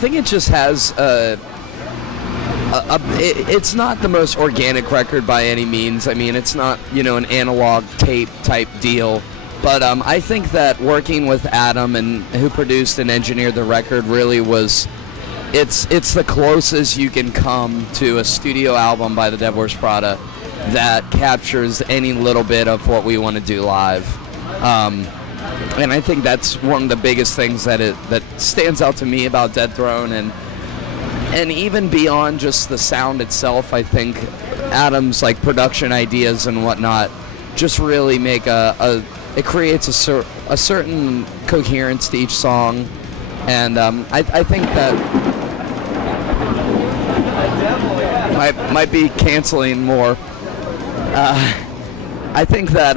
think it just has it's not the most organic record by any means. I mean, it's not, you know, an analog tape type deal. But I think that working with Adam, and who produced and engineered the record, really was, it's the closest you can come to a studio album by the Devil Wears Prada that captures any little bit of what we want to do live. And I think that's one of the biggest things that stands out to me about Dead Throne, and even beyond just the sound itself. I think Adam's like production ideas and whatnot just really make it creates a certain coherence to each song, and I think that might be canceling more. I think that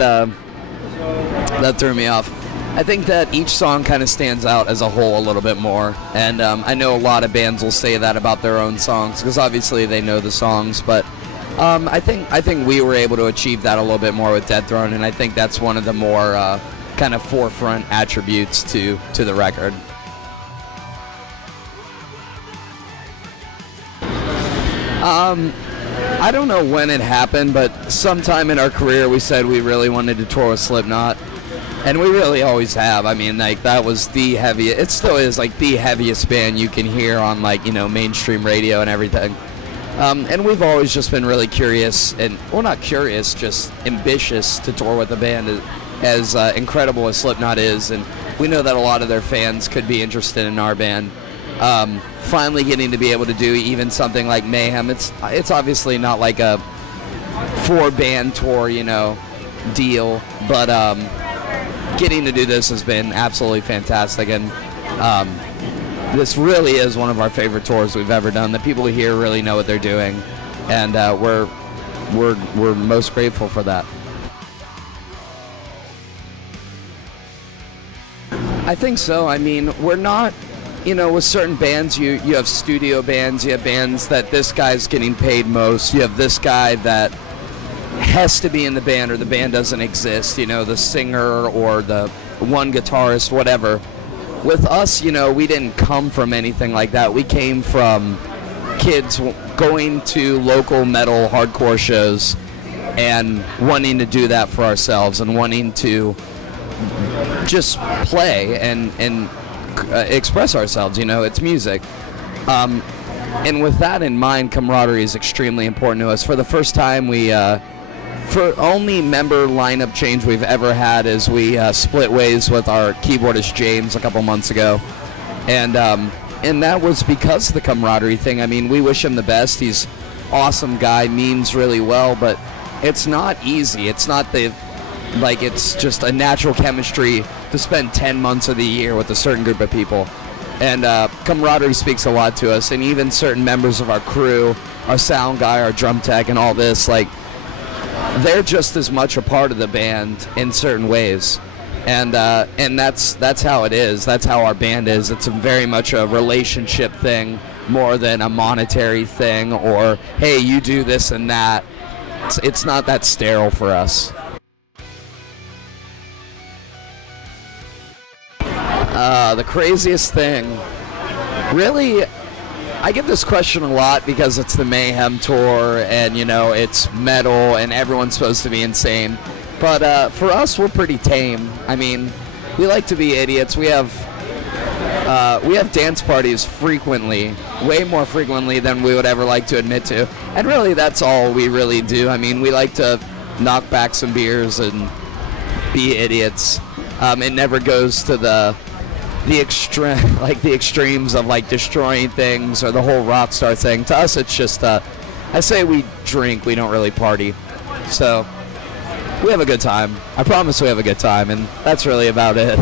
that threw me off. I think that each song kind of stands out as a whole a little bit more, and I know a lot of bands will say that about their own songs because obviously they know the songs, but I think we were able to achieve that a little bit more with Dead Throne, and I think that's one of the more kind of forefront attributes to the record. I don't know when it happened, but sometime in our career we said we really wanted to tour with Slipknot. And we really always have. I mean, like, that was the heaviest, it still is, like, the heaviest band you can hear on, like, you know, mainstream radio and everything. And we've always just been really curious, and, well, not curious, just ambitious to tour with a band as incredible as Slipknot is. And we know that a lot of their fans could be interested in our band. Finally getting to be able to do even something like Mayhem, it's obviously not like a 4-band tour, you know, deal, but getting to do this has been absolutely fantastic, and this really is one of our favorite tours we've ever done. The people here really know what they're doing, and we're most grateful for that. I think so. I mean, we're not, you know, with certain bands, you have studio bands, you have bands that this guy's getting paid most, you have this guy that has to be in the band or the band doesn't exist, you know, the singer or the one guitarist, whatever. With us, you know, we didn't come from anything like that. We came from kids going to local metal hardcore shows and wanting to do that for ourselves and wanting to just play and express ourselves, you know, it's music. And with that in mind, camaraderie is extremely important to us. For the first time, for only member lineup change we've ever had is we split ways with our keyboardist James a couple months ago, and that was because of the camaraderie thing. I mean, we wish him the best. He's an awesome guy, means really well, but it's not easy. It's not it's just a natural chemistry to spend 10 months of the year with a certain group of people. And camaraderie speaks a lot to us, and even certain members of our crew, our sound guy, our drum tech, and all this, like, they're just as much a part of the band in certain ways, and that's how it is. That's how our band is. It's very much a relationship thing more than a monetary thing, or hey, you do this and that. It's not that sterile for us. The craziest thing, really, I get this question a lot because it's the Mayhem tour and, you know, it's metal and everyone's supposed to be insane. But for us, we're pretty tame. I mean, we like to be idiots. We have dance parties frequently, way more frequently than we would ever like to admit to. And really, that's all we really do. I mean, we like to knock back some beers and be idiots. It never goes to the extremes of like destroying things or the whole rock star thing. To us, it's just I say we drink, we don't really party. So we have a good time. I promise we have a good time, and that's really about it.